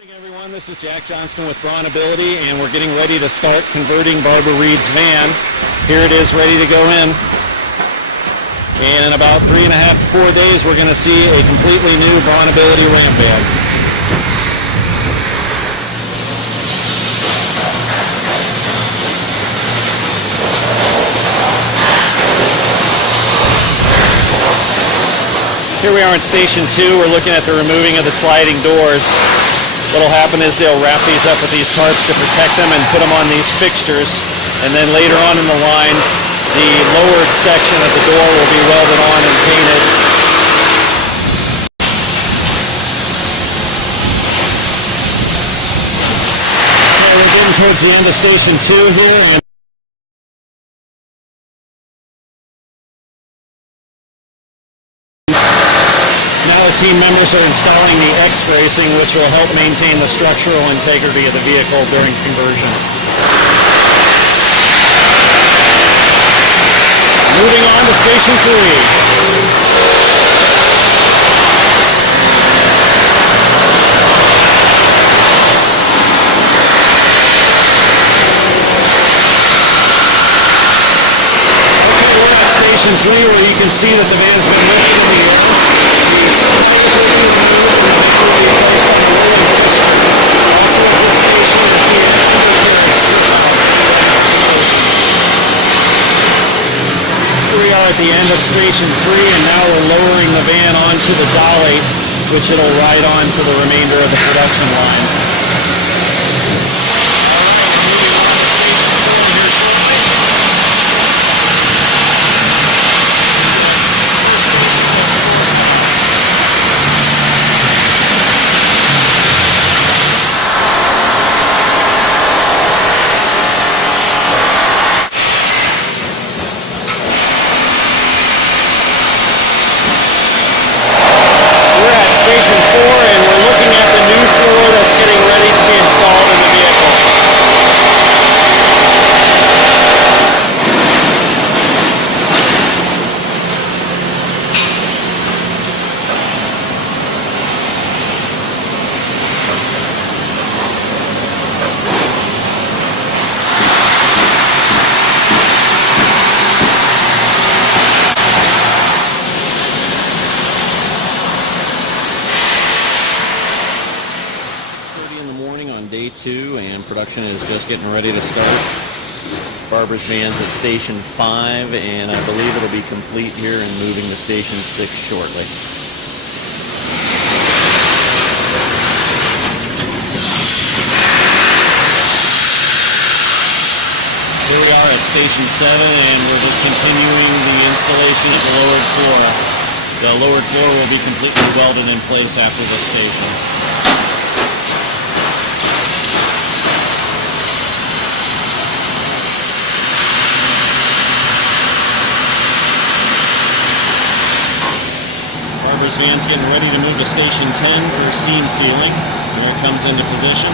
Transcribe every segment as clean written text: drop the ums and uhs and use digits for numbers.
Good morning, everyone. This is Jack Johnston with Braun Ability, and we're getting ready to start converting Barbara Reed's van. Here it is, ready to go in. And in about 3.5 to 4 days, we're going to see a completely new Braun Ability ramp van. Here we are in Station 2. We're looking at the removing of the sliding doors. What'll happen is they'll wrap these up with these tarps to protect them and put them on these fixtures. And then later on in the line, the lowered section of the door will be welded on and painted. So we're getting towards the end of Station 2 here. Now the team members are installing the X-bracing, which will help maintain the structural integrity of the vehicle during conversion. Moving on to Station 3. Station 3, where you can see that the van's been lifted in the air. Here we are at the end of Station 3, and now we're lowering the van onto the dolly, which it'll ride on to the remainder of the production line. Station 4, and we're looking at the new floor that's getting ready to be installed in the vehicle. Day 2, and production is just getting ready to start. Barbara's van's at Station 5, and I believe it'll be complete here and moving to Station 6 shortly. Here we are at Station 7, and we're just continuing the installation of the lowered floor. The lowered floor will be completely welded in place after this station. Barbara's van's getting ready to move to Station 10 for seam sealing. There it comes into position.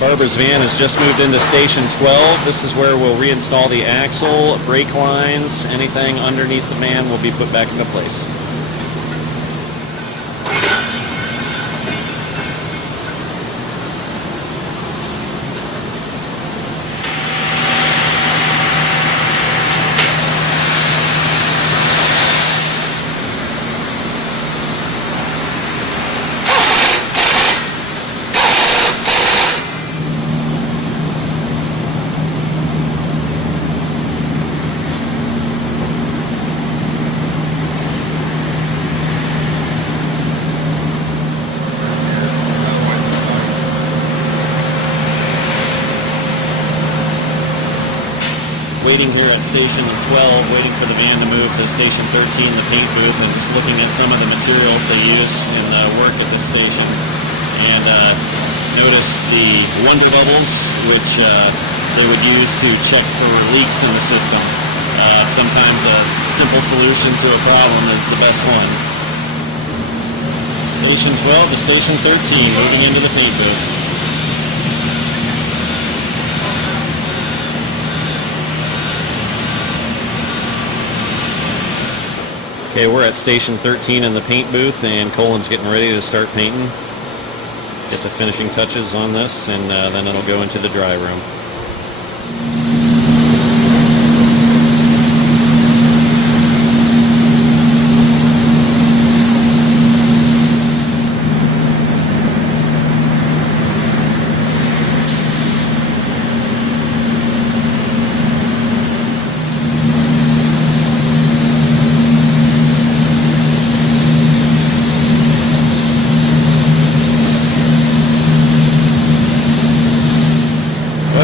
Barbara's van has just moved into Station 12. This is where we'll reinstall the axle, brake lines, anything underneath the van will be put back into place. Waiting here at Station 12, waiting for the van to move to Station 13, the paint booth, and just looking at some of the materials they use in work at this station. And notice the Wonder Bubbles, which they would use to check for leaks in the system. Sometimes a simple solution to a problem is the best one. Station 12 to Station 13, moving into the paint booth. Okay, we're at Station 13 in the paint booth, and Colin's getting ready to start painting. Get the finishing touches on this, and then it'll go into the dry room.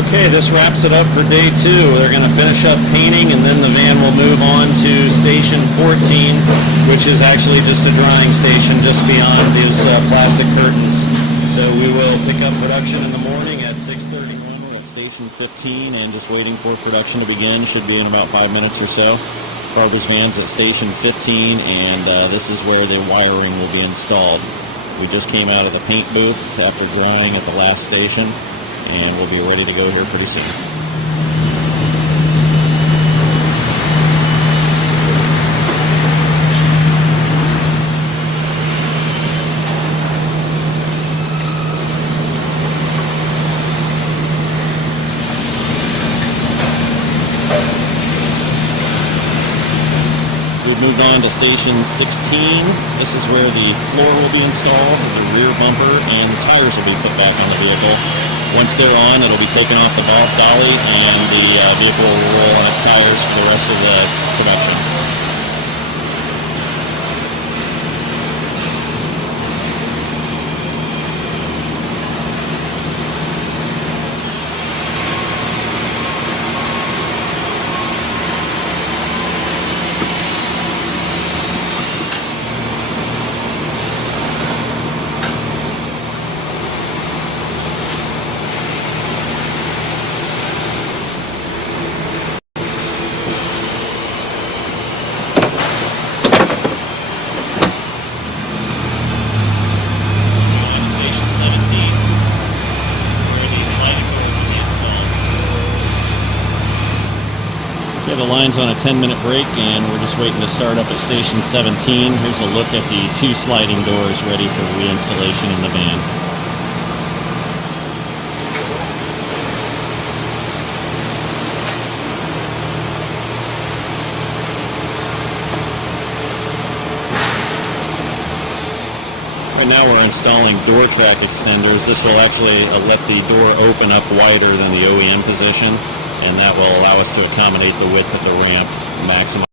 Okay, this wraps it up for day 2. They're going to finish up painting, and then the van will move on to Station 14, which is actually just a drying station just beyond these plastic curtains. So we will pick up production in the morning at 6:30. We're at Station 15 and just waiting for production to begin. Should be in about 5 minutes or so. Barber's van's at Station 15, and this is where the wiring will be installed. We just came out of the paint booth after drying at the last station, and we'll be ready to go here pretty soon. We've moved on to Station 16. This is where the floor will be installed, the rear bumper, and tires will be put back on the vehicle. Once they're on, it'll be taken off the dolly, and the vehicle will roll on its tires for the rest of the production. The line's on a 10-minute break, and we're just waiting to start up at Station 17. Here's a look at the 2 sliding doors ready for reinstallation in the van. Right now we're installing door track extenders. This will actually let the door open up wider than the OEM position, and that will allow us to accommodate the width of the ramp maximum.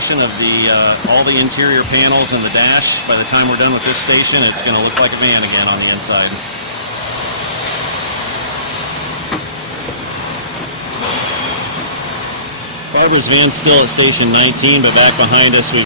Of all the interior panels and the dash. By the time we're done with this station, it's going to look like a van again on the inside. Barber's van's still at Station 19, but back behind us we